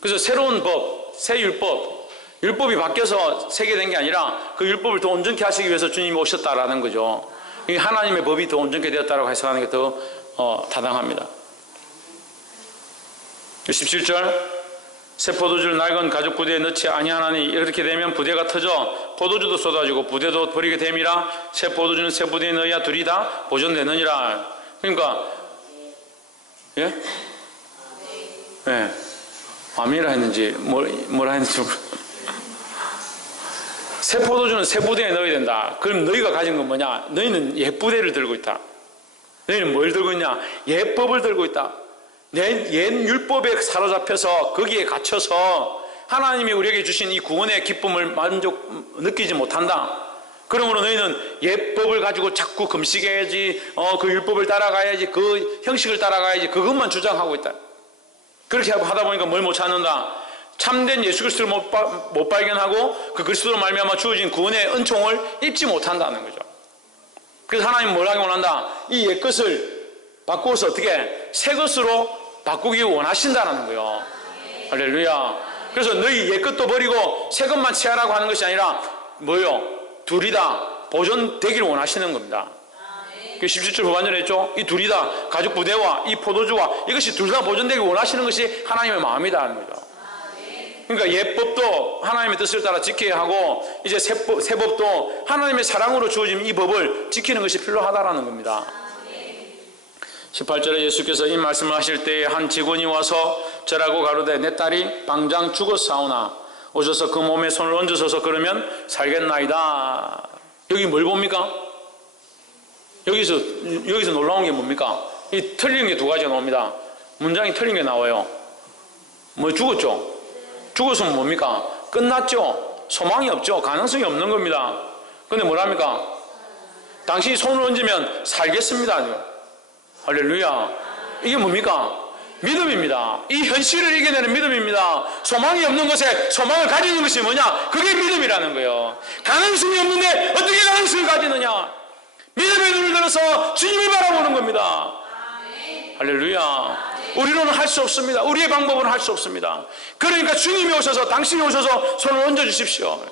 그래서 새로운 법, 새 율법이 바뀌어서 새게 된 게 아니라 그 율법을 더 온전케 하시기 위해서 주님이 오셨다라는 거죠. 하나님의 법이 더 온전케 되었다라고 해석하는 게 더 타당합니다. 17절 새 포도주를 낡은 가죽 부대에 넣지 아니하나니 이렇게 되면 부대가 터져 포도주도 쏟아지고 부대도 버리게 됨이라 새 포도주는 새 부대에 넣어야 둘이 다 보존되느니라. 그러니까 예? 예. 아멘이라 했는지 뭐라 했는지 새 포도주는 새 부대에 넣어야 된다. 그럼 너희가 가진 건 뭐냐? 너희는 옛 부대를 들고 있다. 너희는 뭘 들고 있냐? 옛 법을 들고 있다. 옛 율법에 사로잡혀서 거기에 갇혀서 하나님이 우리에게 주신 이 구원의 기쁨을 느끼지 못한다. 그러므로 너희는 옛 법을 가지고 자꾸 금식해야지, 그 율법을 따라가야지, 그 형식을 따라가야지, 그것만 주장하고 있다. 그렇게 하다 보니까 뭘 못 찾는다. 참된 예수 그리스도를 못 발견하고 그 그리스도로 말미암아 주어진 구원의 은총을 입지 못한다는 거죠. 그래서 하나님은 뭘 하기 원한다? 이 옛 것을 바꾸어서 어떻게 새 것으로 바꾸기 원하신다는 거예요. 할렐루야. 그래서 너희 옛 것도 버리고 새 것만 취하라고 하는 것이 아니라 뭐요? 둘이 다 보존되기를 원하시는 겁니다. 17절 후반절에 했죠. 이 둘이 다 가죽 부대와 이 포도주와 이것이 둘 다 보존되기를 원하시는 것이 하나님의 마음이다 하는 거죠. 그러니까 옛 법도 하나님의 뜻을 따라 지켜야 하고 이제 새 법도 하나님의 사랑으로 주어진 이 법을 지키는 것이 필요하다라는 겁니다. 18절에 예수께서 이 말씀을 하실 때에 한 직원이 와서 저라고 가로되 내 딸이 당장 죽었사오나 오셔서 그 몸에 손을 얹으소서 그러면 살겠나이다. 여기 뭘 봅니까? 여기서 놀라운 게 뭡니까? 이 틀린 게 두 가지가 나옵니다. 문장이 틀린 게 나와요. 뭐 죽었죠? 죽었으면 뭡니까? 끝났죠? 소망이 없죠? 가능성이 없는 겁니다. 근데 뭐랍니까? 당신이 손을 얹으면 살겠습니다. 할렐루야. 이게 뭡니까? 믿음입니다. 이 현실을 이겨내는 믿음입니다. 소망이 없는 것에 소망을 가지는 것이 뭐냐? 그게 믿음이라는 거예요. 가능성이 없는데 어떻게 가능성을 가지느냐? 믿음의 눈을 들어서 주님을 바라보는 겁니다. 할렐루야. 우리로는 할 수 없습니다. 우리의 방법은 할 수 없습니다. 그러니까 주님이 오셔서 당신이 오셔서 손을 얹어 주십시오.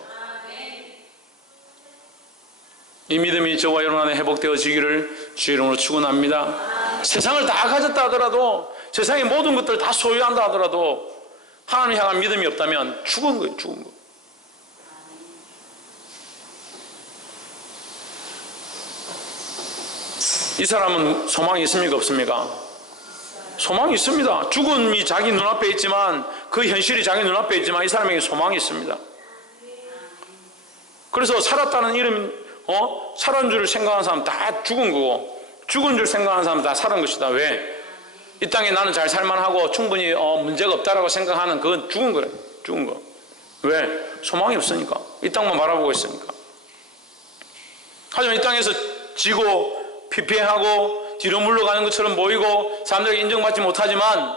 이 믿음이 저와 여러분 안에 회복되어지기를 주의 이름으로 축원합니다. 세상을 다 가졌다 하더라도 세상의 모든 것들을 다 소유한다 하더라도 하나님 향한 믿음이 없다면 죽은 거예요. 죽은 거. 이 사람은 소망이 있습니까? 없습니까? 소망이 있습니다. 죽음이 자기 눈앞에 있지만, 그 현실이 자기 눈앞에 있지만 이 사람에게 소망이 있습니다. 그래서 살았다는 이름, 살은 줄 생각하는 사람 다 죽은 거고, 죽은 줄 생각하는 사람 다 살은 것이다. 왜? 이 땅에 나는 잘 살만하고 충분히 문제가 없다라고 생각하는 그건 죽은 거래. 죽은 거. 왜? 소망이 없으니까. 이 땅만 바라보고 있으니까. 하지만 이 땅에서 지고 피폐하고 뒤로 물러가는 것처럼 보이고 사람들에게 인정받지 못하지만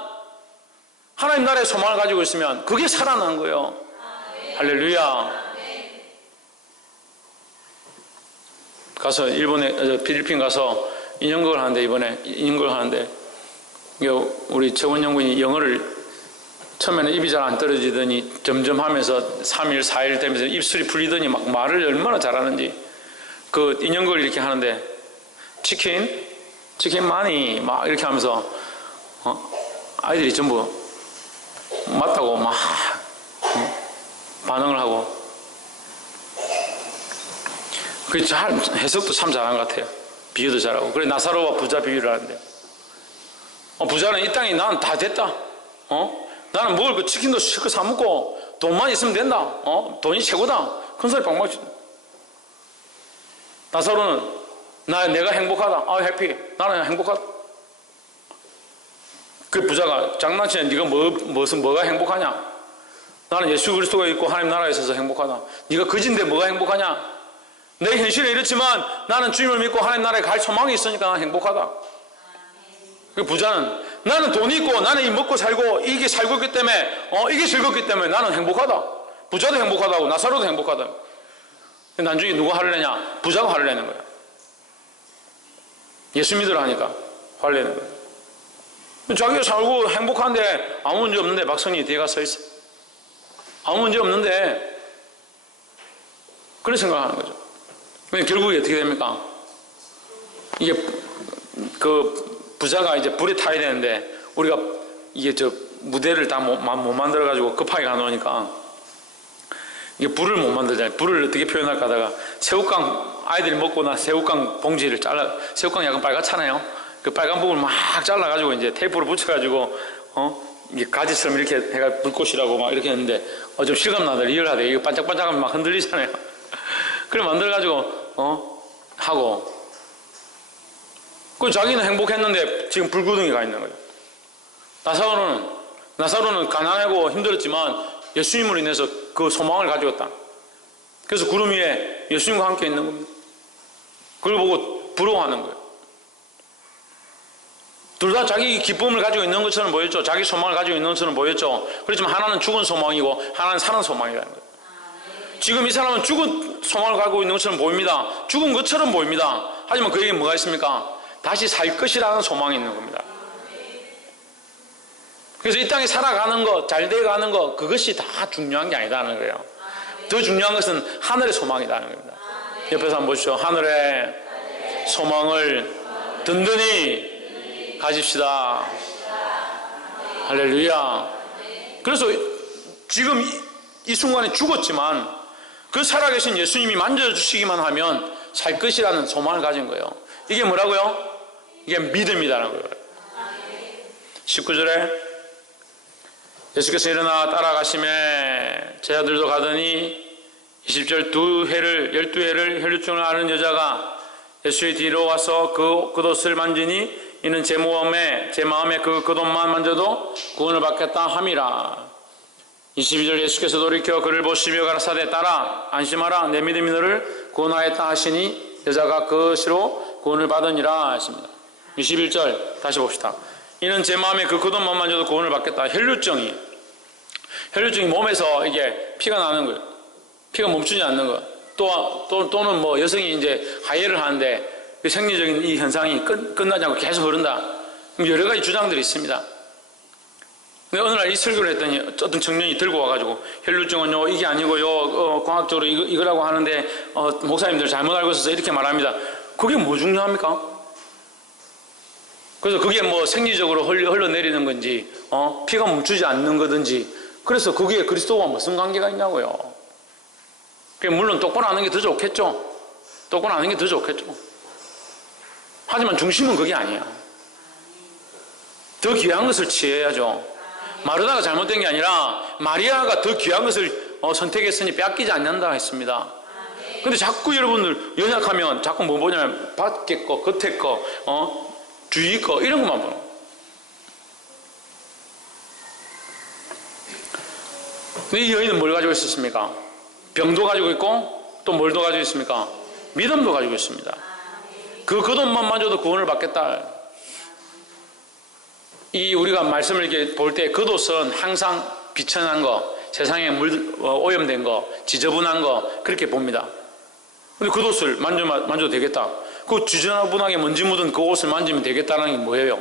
하나님 나라의 소망을 가지고 있으면 그게 살아난 거예요. 할렐루야. 가서 일본에 필리핀 가서 인연극을 하는데, 이번에 인연극을 하는데 우리 최원 연구인이 영어를 처음에는 입이 잘 안 떨어지더니 점점 하면서 3일 4일 되면서 입술이 풀리더니 막 말을 얼마나 잘하는지. 그 인연극을 이렇게 하는데 치킨 많이 막 이렇게 하면서 아이들이 전부 맞다고 막 반응을 하고, 그 잘 해석도 참 잘한 것 같아요. 비유도 잘하고. 그래 나사로와 부자 비유를 하는데, 부자는 이 땅에 난 다 됐다. 나는 먹을 거 치킨도 실컷 사 먹고 돈만 있으면 된다. 돈이 최고다. 큰 소리 빵빵 치다. 나사로는 내가 행복하다. 해피. 나는 행복하다. 그 부자가 장난치네. 네가 뭐가 행복하냐? 나는 예수 그리스도가 있고 하나님 나라에 있어서 행복하다. 네가 거지인데 뭐가 행복하냐? 내 현실은 이렇지만 나는 주님을 믿고 하나님 나라에 갈 소망이 있으니까 나는 행복하다. 그 부자는 나는 돈이 있고 나는 이 먹고 살고 이게 살고 있기 때문에 이게 즐겁기 때문에 나는 행복하다. 부자도 행복하다고 나사로도 행복하다. 나중에 누가 화를 내냐? 부자가 화를 내는 거야. 예수 믿으라 하니까 화를 내는 거야. 자기가 살고 행복한데 아무 문제 없는데 박선이 뒤에 가서 있어. 아무 문제 없는데 그런 생각을 하는 거죠. 근데 결국에 어떻게 됩니까? 이게 그 부자가 이제 불에 타야 되는데 우리가 이게 무대를 다 못 만들어 가지고 급하게 가놓으니까 이게 불을 못 만들잖아요. 불을 어떻게 표현할까 하다가 새우깡, 아이들이 먹고 나 새우깡 봉지를 잘라, 새우깡 약간 빨갛잖아요. 그 빨간 부분을 막 잘라 가지고 이제 테이프로 붙여 가지고 이게 가지처럼 이렇게 해가 불꽃이라고 막 이렇게 했는데 좀 실감나다. 리얼하대. 이거 반짝반짝하면 막 흔들리잖아요. 그래 만들어 가지고 하고, 그 자기는 행복했는데 지금 불구덩이 가 있는 거예요. 나사로는 가난하고 힘들었지만 예수님으로 인해서 그 소망을 가지었다. 그래서 구름 위에 예수님과 함께 있는 겁니다. 그걸 보고 부러워하는 거예요. 둘 다 자기 기쁨을 가지고 있는 것처럼 보였죠. 자기 소망을 가지고 있는 것처럼 보였죠. 그렇지만 하나는 죽은 소망이고 하나는 사는 소망이라는 거예요. 지금 이 사람은 죽은 소망을 가지고 있는 것처럼 보입니다. 죽은 것처럼 보입니다. 하지만 그에게 뭐가 있습니까? 다시 살 것이라는 소망이 있는 겁니다. 그래서 이 땅에 살아가는 것, 잘 돼가는 것, 그것이 다 중요한 게 아니다는 거예요. 더 중요한 것은 하늘의 소망이라는 겁니다. 옆에서 한번 보시죠. 하늘의 소망을 든든히 가집시다. 할렐루야. 그래서 지금 이 순간에 죽었지만 그 살아계신 예수님이 만져주시기만 하면 살 것이라는 소망을 가진 거예요. 이게 뭐라고요? 이게 믿음이라는 거예요. 19절에 예수께서 일어나 따라가심에 제자들도 가더니 20절 12해를 혈루증을 앓은 여자가 예수의 뒤로 와서 그 겉옷을 만지니 이는 제 마음에 그 겉옷만 만져도 구원을 받겠다 함이라. 22절 예수께서 돌이켜 그를 보시며 가라사대 따라 안심하라 내 믿음이 너를 구원하였다 하시니 여자가 그것으로 구원을 받으니라 하십니다. 21절 다시 봅시다. 이는 제 마음에 그 겉옷만 만져도 구원을 받겠다. 혈루증이 몸에서 이게 피가 나는 거예요. 피가 멈추지 않는 거. 또는 뭐 여성이 이제 하혈을 하는데 그 생리적인 이 현상이 끝나지 않고 계속 흐른다. 여러 가지 주장들이 있습니다. 근데 어느 날 이 설교를 했더니 어떤 청년이 들고 와가지고 혈루증은요 이게 아니고요 과학적으로 이거라고 하는데 목사님들 잘못 알고 있어서 이렇게 말합니다. 그게 뭐 중요합니까? 그래서 그게 뭐 생리적으로 흘러내리는 건지 피가 멈추지 않는 거든지, 그래서 그게 그리스도와 무슨 관계가 있냐고요. 물론 똑바로 하는 게 더 좋겠죠. 똑바로 하는 게 더 좋겠죠. 하지만 중심은 그게 아니에요. 더 귀한 것을 취해야죠. 마르다가 잘못된 게 아니라 마리아가 더 귀한 것을 선택했으니 빼앗기지 않는다 했습니다. 근데 자꾸 여러분들 연약하면 자꾸 뭐 보냐면 밖에 거, 겉에 거, 주위 거 이런 것만 보는 거예요. 근데 이 여인은 뭘 가지고 있었습니까? 병도 가지고 있고 또 뭘도 가지고 있습니까? 믿음도 가지고 있습니다. 그 겉옷만 만져도 구원을 받겠다. 이 우리가 말씀을 이렇게 볼 때 겉옷은 항상 비천한 거, 세상에 오염된 거, 지저분한 거 그렇게 봅니다. 근데 겉옷을 만져도 되겠다. 그 지저분하게 먼지 묻은 그 옷을 만지면 되겠다는 게 뭐예요?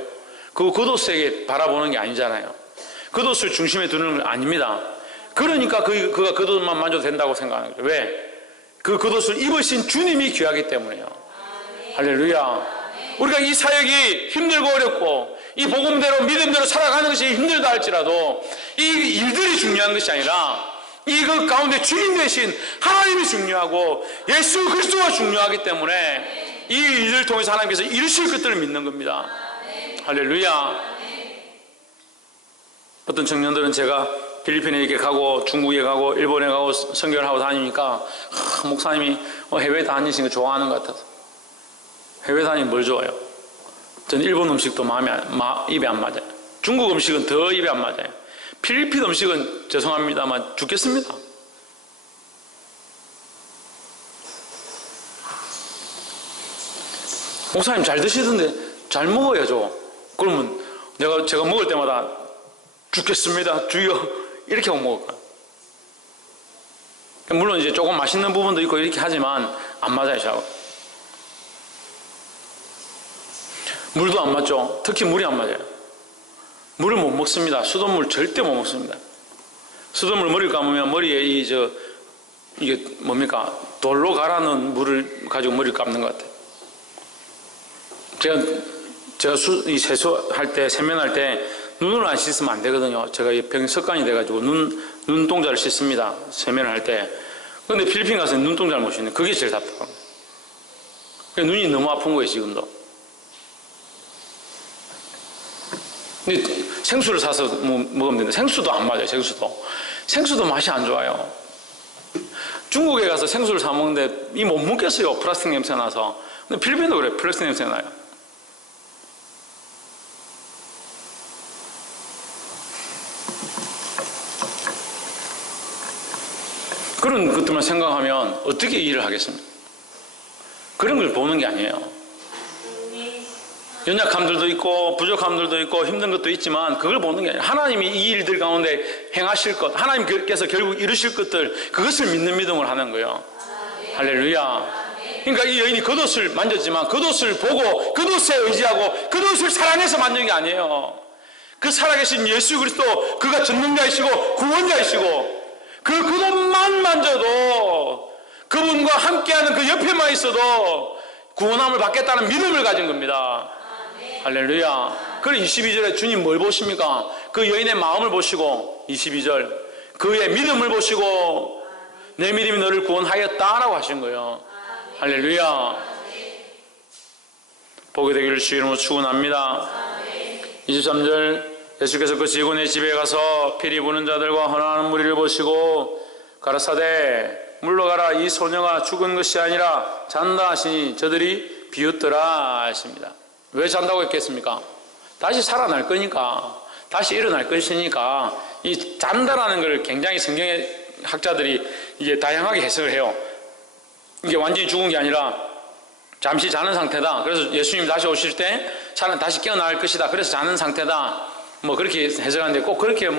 그 겉옷에게 바라보는 게 아니잖아요. 겉옷을 중심에 두는 건 아닙니다. 그러니까 그가 겉옷만 만져도 된다고 생각하는 거죠. 왜? 그 겉옷을 입으신 주님이 귀하기 때문에요. 할렐루야. 우리가 이 사역이 힘들고 어렵고 이 복음대로 믿음대로 살아가는 것이 힘들다 할지라도 이 일들이 중요한 것이 아니라 이그 가운데 주인 되신 하나님이 중요하고 예수 그리스도가 중요하기 때문에 이 일을 통해서 하나님께서 이루실 것들을 믿는 겁니다. 할렐루야. 어떤 청년들은 제가 필리핀에 이렇게 가고 중국에 가고 일본에 가고 선교를 하고 다니니까 목사님이 해외 다니시는 거 좋아하는 것 같아서. 해외 다니면 뭘 좋아해요? 저는 일본 음식도 입에 안 맞아요. 중국 음식은 더 입에 안 맞아요. 필리핀 음식은 죄송합니다만 죽겠습니다. 목사님 잘 드시던데 잘 먹어야죠. 그러면 제가 먹을 때마다 죽겠습니다. 주여 이렇게 하고 먹을 거예요. 물론 이제 조금 맛있는 부분도 있고 이렇게 하지만 안 맞아요. 저하고. 물도 안 맞죠. 특히 물이 안 맞아요. 물을 못 먹습니다. 수돗물 절대 못 먹습니다. 수돗물 머리를 감으면 머리에 이게 뭡니까? 돌로 갈아놓은 물을 가지고 머리를 감는 것 같아요. 제가 이 세수할 때, 세면할 때 눈을 안 씻으면 안 되거든요. 제가 이 병 습관이 돼가지고 눈동자를 씻습니다. 세면을 할 때. 근데 필리핀 가서 눈동자를 못 씻는 그게 제일 답답한 거예요. 눈이 너무 아픈 거예요, 지금도. 근데 생수를 사서 먹으면 되는데 생수도 안 맞아요. 생수도 맛이 안 좋아요. 중국에 가서 생수를 사 먹는데 못 먹겠어요. 플라스틱 냄새 나서. 근데 필리핀도 그래요. 플라스틱 냄새 나요. 그런 것들만 생각하면 어떻게 일을 하겠습니까? 그런 걸 보는 게 아니에요. 연약함들도 있고 부족함들도 있고 힘든 것도 있지만 그걸 보는 게 아니라 하나님이 이 일들 가운데 행하실 것, 하나님께서 결국 이루실 것들, 그것을 믿는 믿음을 하는 거예요. 할렐루야. 그러니까 이 여인이 겉옷을 만졌지만 겉옷을 보고 겉옷에 의지하고 겉옷을 살아내서 만든 게 아니에요. 그 살아계신 예수 그리스도, 그가 전능자이시고 구원자이시고 그 겉옷만 만져도 그분과 함께하는 그 옆에만 있어도 구원함을 받겠다는 믿음을 가진 겁니다. 할렐루야. 그래 22절에 주님 뭘 보십니까? 그 여인의 마음을 보시고 22절 그의 믿음을 보시고 내 믿음이 너를 구원하였다라고 하신 거예요. 할렐루야. 보게 되기를 주의 이름으로 축원합니다. 23절 예수께서 그 지구의 집에 가서 피리 부는 자들과 헌화하는 무리를 보시고 가라사대 물러가라. 이 소녀가 죽은 것이 아니라 잔다 하시니 저들이 비웃더라 하십니다. 왜 잔다고 했겠습니까? 다시 살아날 거니까, 다시 일어날 것이니까. 이 잔다라는 걸 굉장히 성경의 학자들이 이게 다양하게 해석을 해요. 이게 완전히 죽은 게 아니라 잠시 자는 상태다. 그래서 예수님이 다시 오실 때 다시 깨어날 것이다. 그래서 자는 상태다. 뭐 그렇게 해석하는데 꼭 그렇게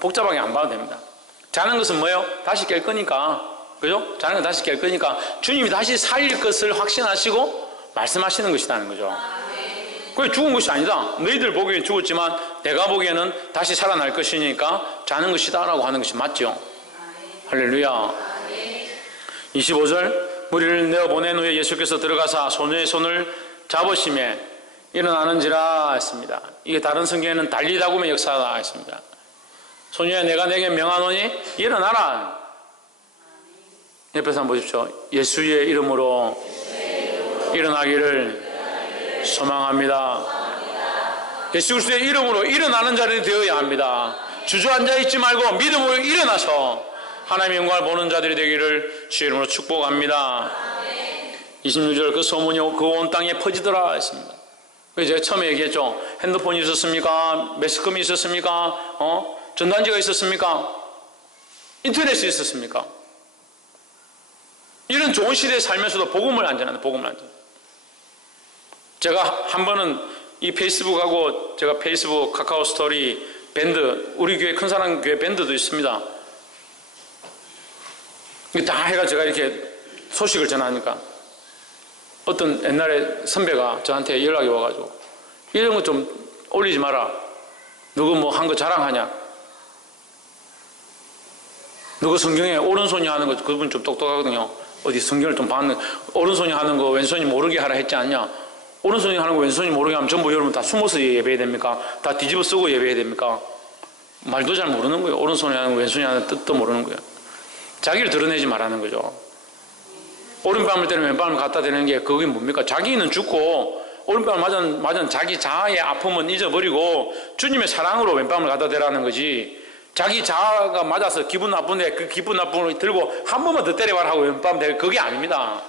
복잡하게 안 봐도 됩니다. 자는 것은 뭐예요? 다시 깰 거니까. 그죠? 자는 건 다시 깰 거니까 주님이 다시 살릴 것을 확신하시고 말씀하시는 것이라는 거죠. 그게 죽은 것이 아니다. 너희들 보기엔 죽었지만 내가 보기에는 다시 살아날 것이니까 자는 것이다 라고 하는 것이 맞죠. 할렐루야. 25절 무리를 내어보낸 후에 예수께서 들어가사 소녀의 손을 잡으시매 일어나는지라 했습니다. 이게 다른 성경에는 달리다굼의 역사다 했습니다. 소녀야 내가 내게 명하노니 일어나라. 옆에서 한번 보십시오. 예수의 이름으로 일어나기를 소망합니다. 예수 그리스도의 이름으로 일어나는 자들이 되어야 합니다. 주저앉아 있지 말고 믿음으로 일어나서 하나님의 영광을 보는 자들이 되기를 주의 이름으로 축복합니다. 26절 그 소문이 그 온 땅에 퍼지더라 했습니다. 그래서 제가 처음에 얘기했죠. 핸드폰이 있었습니까? 매스컴이 있었습니까? 전단지가 있었습니까? 인터넷이 있었습니까? 이런 좋은 시대에 살면서도 복음을 안 전하는, 복음을 안 전하는. 제가 한 번은 이 페이스북하고 제가 페이스북, 카카오 스토리, 밴드, 우리 교회 큰 사람 교회 밴드도 있습니다. 다 해가 제가 이렇게 소식을 전하니까 어떤 옛날에 선배가 저한테 연락이 와가지고 이런 거 좀 올리지 마라. 누구 뭐 한 거 자랑하냐? 누구 성경에 오른손이 하는 거, 그분 좀 똑똑하거든요. 어디 성경을 좀 봤는, 오른손이 하는 거 왼손이 모르게 하라 했지 않냐? 오른손이 하는 거 왼손이 모르게 하면 전부 여러분 다 숨어서 예배해야 됩니까? 다 뒤집어 쓰고 예배해야 됩니까? 말도 잘 모르는 거예요. 오른손이 하는 거 왼손이 하는 뜻도 모르는 거예요. 자기를 드러내지 말라는 거죠. 오른뺨을 때리면 왼뺨을 갖다 대는 게 그게 뭡니까? 자기는 죽고 오른뺨을 맞은 자기 자아의 아픔은 잊어버리고 주님의 사랑으로 왼뺨을 갖다 대라는 거지. 자기 자아가 맞아서 기분 나쁜데 그 기분 나쁨을 들고 한 번만 더 때려봐라 하고 왼뺨 대고 그게 아닙니다.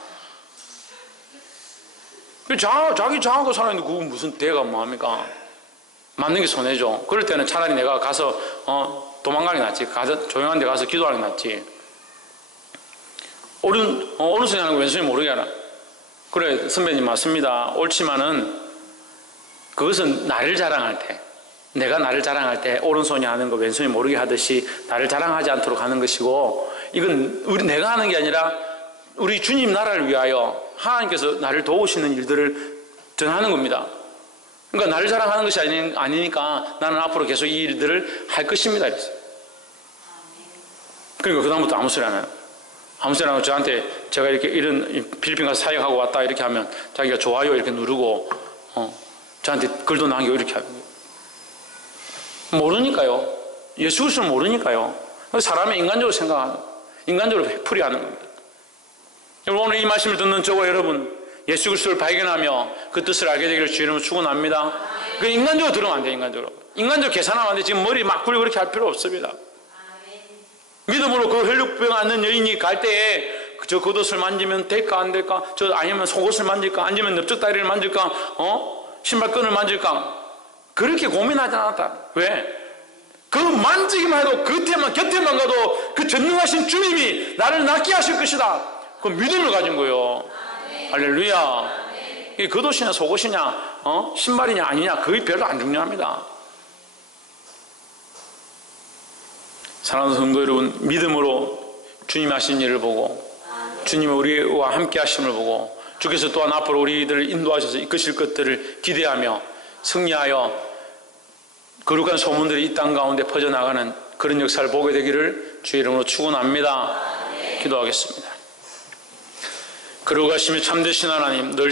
자기 자아가 살아있는데 그건 무슨 대가 뭐합니까? 맞는 게 손해죠. 그럴 때는 차라리 내가 가서 도망가는 게 낫지. 가서 조용한 데 가서 기도하는 게 낫지. 오른손이 하는 거 왼손이 모르게 하라. 그래 선배님 맞습니다. 옳지만은 그것은 나를 자랑할 때, 내가 나를 자랑할 때 오른손이 하는 거 왼손이 모르게 하듯이 나를 자랑하지 않도록 하는 것이고, 이건 내가 하는 게 아니라 우리 주님 나라를 위하여 하나님께서 나를 도우시는 일들을 전하는 겁니다. 그러니까 나를 자랑하는 것이 아니니까 나는 앞으로 계속 이 일들을 할 것입니다. 이랬어요. 그러니까 그다음부터 아무 소리 안 해요. 아무 소리 안 하고 저한테 제가 이렇게 이런 필리핀 가서 사역하고 왔다 이렇게 하면 자기가 좋아요 이렇게 누르고 저한테 글도 남기고 이렇게 하는 거예요. 모르니까요. 예수 그리스도를 모르니까요. 사람의 인간적으로 생각하는, 인간적으로 풀이하는 겁니다. 오늘 이 말씀을 듣는 저와 여러분, 예수 그리스도를 발견하며 그 뜻을 알게 되기를 주의 이름으로 축원합니다. 그 인간적으로 들으면 안 돼요. 인간적으로 계산하면 안 돼요. 지금 머리 막 굴리고 그렇게 할 필요 없습니다. 믿음으로 그 혈육병 앓는 여인이 갈 때에 저 겉옷을 만지면 될까 안 될까? 아니면 속옷을 만질까? 아니면 넓적다리를 만질까? 신발끈을 만질까? 그렇게 고민하지 않았다. 왜? 그 만지기만 해도 곁에만 가도 그 전능하신 주님이 나를 낫게 하실 것이다. 그 믿음을 가진 거예요. 할렐루야. 이게 겉옷이냐 속옷이냐 신발이냐 아니냐 그게 별로 안 중요합니다. 사랑하는 성도 여러분, 믿음으로 주님 하신 일을 보고 주님이 우리와 함께 하심을 보고 주께서 또한 앞으로 우리들을 인도하셔서 이끄실 것들을 기대하며 승리하여 거룩한 소문들이 이 땅 가운데 퍼져나가는 그런 역사를 보게 되기를 주의 이름으로 축원합니다. 기도하겠습니다. 거룩하시며 참되신 하나님, 늘